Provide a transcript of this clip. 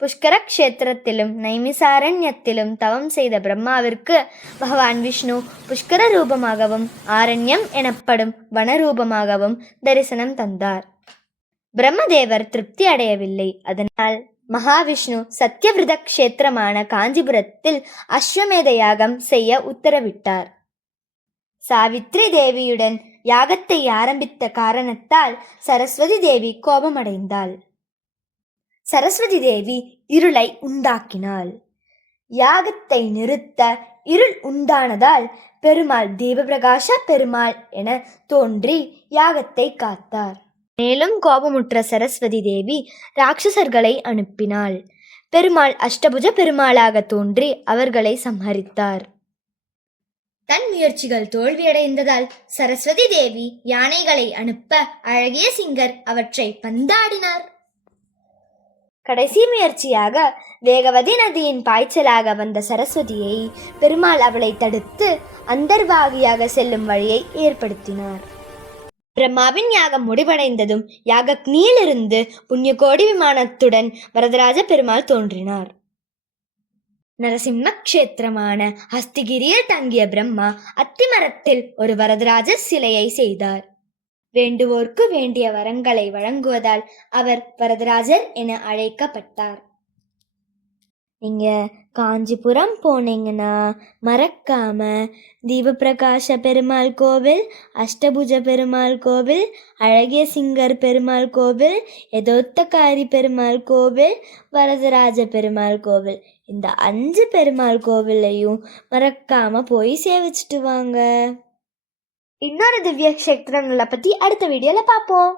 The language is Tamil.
புஷ்கர க்ஷேத்திரத்திலும் நைமிசாரண்யத்திலும் தவம் செய்த பிரம்மாவிற்கு பகவான் விஷ்ணு புஷ்கர ரூபமாகவும் ஆரண்யம் எனப்படும் வனரூபமாகவும் தரிசனம் தந்தார். பிரம்மதேவர் திருப்தி அடையவில்லை. அதனால் மகாவிஷ்ணு சத்யவிரத க்ஷேத்திரமான காஞ்சிபுரத்தில் அஸ்வமேத யாகம் செய்ய உத்தரவிட்டார். சாவித்ரி தேவியுடன் யாகத்தை ஆரம்பித்த காரணத்தால் சரஸ்வதி தேவி கோபமடைந்தாள். சரஸ்வதி தேவி இருளை உண்டாக்கினாள். யாகத்தை நிறுத்த இருள் உண்டானதால் பெருமாள் தேவபிரகாச பெருமாள் என தோன்றி யாகத்தை காத்தார். மேலும் கோபமுற்ற சரஸ்வதி தேவி ராட்சசர்களை அனுப்பினாள். பெருமாள் அஷ்டபுஜ பெருமாளாக தோன்றி அவர்களை சம்ஹரித்தார். தன் முயற்சிகள் தோல்வியடைந்ததால் சரஸ்வதி தேவி யானைகளை அனுப்ப அழகிய சிங்கர் அவற்றை பந்தாடினார். கடைசி முயற்சியாக வேகவதி நதியின் பாய்ச்சலாக வந்த சரஸ்வதியை பெருமாள் அவளை தடுத்து அந்தர்வாகியாக செல்லும் வழியை ஏற்படுத்தினார். பிரம்மாவின் யாகம் முடிவடைந்ததும் யாகக்னியிலிருந்து புண்ணியகோடி விமானத்துடன் வரதராஜ பெருமாள் தோன்றினார். நரசிம்ம க்ஷேத்திரமான ஹஸ்திகிரியில் தங்கிய பிரம்மா அத்திமரத்தில் ஒரு வரதராஜர் சிலையை செய்தார். வேண்டுவோர்க்கு வேண்டிய வரங்களை வழங்குவதால் அவர் வரதராஜர் என அழைக்கப்பட்டார். நீங்க காஞ்சிபுரம் போனீங்கன்னா மறக்காம தீபபிரகாச பெருமாள் கோவில், அஷ்டபுஜ பெருமாள் கோவில், அழகிய சிங்கர் பெருமாள் கோவில், எதோத்தக்காரி பெருமாள் கோவில், வரதராஜ பெருமாள் கோவில், இந்த 5 பெருமாள் கோவிலையும் மறக்காம போய் சேவிச்சுட்டு வாங்க. இன்னொரு திவ்ய கஷேத்திரங்களை பத்தி அடுத்த வீடியோல பார்ப்போம்.